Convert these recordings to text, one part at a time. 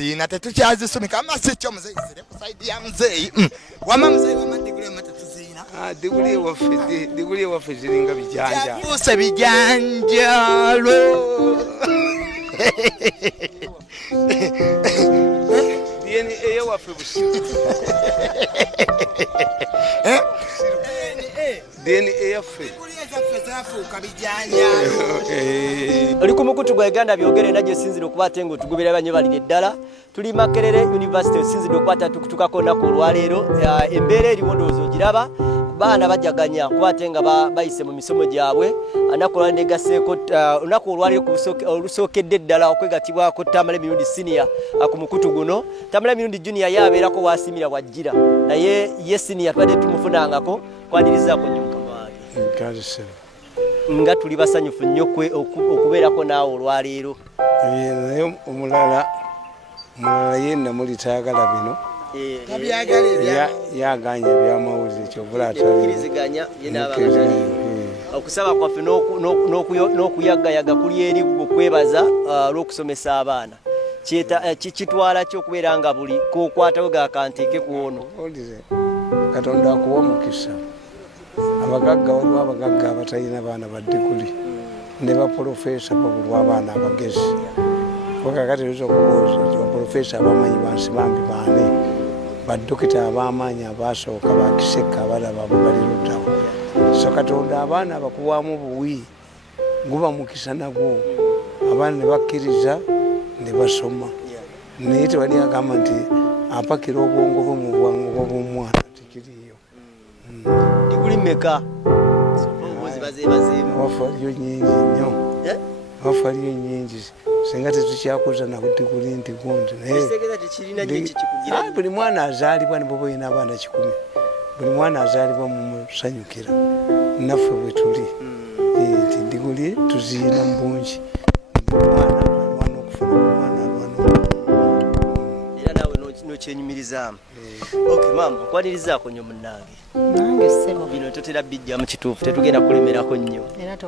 tuziina tetukyazisomeka amase kyo muzeeyi zire kusaidi ya muzeeyi wama muzeeyi wama diguli wama tetuziina diguli waffe ziringa bijanja fuuse bijanjalo DNA waffe busiru DNA yaffe oli ku mukutu gwa Uganda byogere najjo sinzira okubaate ngo tugubira banyo balire eddala tuli Makerere University sinzira okubaata tukutukako nako olwaleero embeera eriwo ndowooza ogiraba baana bajaganya kubaate nga bayise mu misomo gyabwe anakola negaseeko olunaku olwaleero olusookedde eddala okwegatibwako Tamale Mirundi senior ku mukutu guno Tamale Mirundi junior yabeerako wasimira bwajjira naye ye senior twadde tumufunangako kwanirizaako nnyo nga tuli basanyufu nnyo okubeerako naawe olwaleero naye omulala yenna muli tayagala bino yaganya ebyamawulire kyovulaatkiriziganya okusaba kwaffe n'okuyagayaga kuli eri okwebaza olw'okusomesa abaana kitwala ki okubeera nga buli kokwatawo gakanteeke ku ono Katonda akuwa omukisa abagagga waliwo abagagga abatalina baana badiguli ne baprofesa babulwa abaana abagezi kakati oyinza okubuuza baprofesa abamanyi bansi bambi baane badokita ab'amaanyi abasooka bakiseka abalaba baliruddawo so Katonda abaana abakuwaamu buwi guba mukisa nagwo abaana ne bakkiriza ne basoma naye tewali agamba nti apakira obwongo bwe mu bwangu bw'omwana tikiriyo diguli mmeka wafu aliyo nyingi nnyo wafu aliyo nyingi singa tetukyakuza nakudiguli nti gundi naye buli mwana azaalibwa ne bwoba olina abaana 10 buli mwana azaalibwa mumusanyukira naffe bwe tuli nti diguli tuziina mu bungi mwana alwana okufuna omwana alwana era nawe nokyenyumirizaamu okay mama kwanirizaako nnyo munnange nange ssebo bino totera bijja mu kituufu tetugenda kulemerako nnyo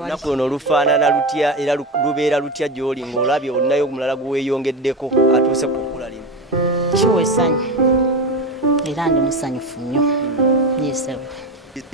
naku luno lufaanana lutya era lubeera lutya gy'oli ng'olabye olinayo omulala guweeyongeddeko atuuse ku kkula lino kiwa essanyu era ndi musanyufu nnyo ye ssebo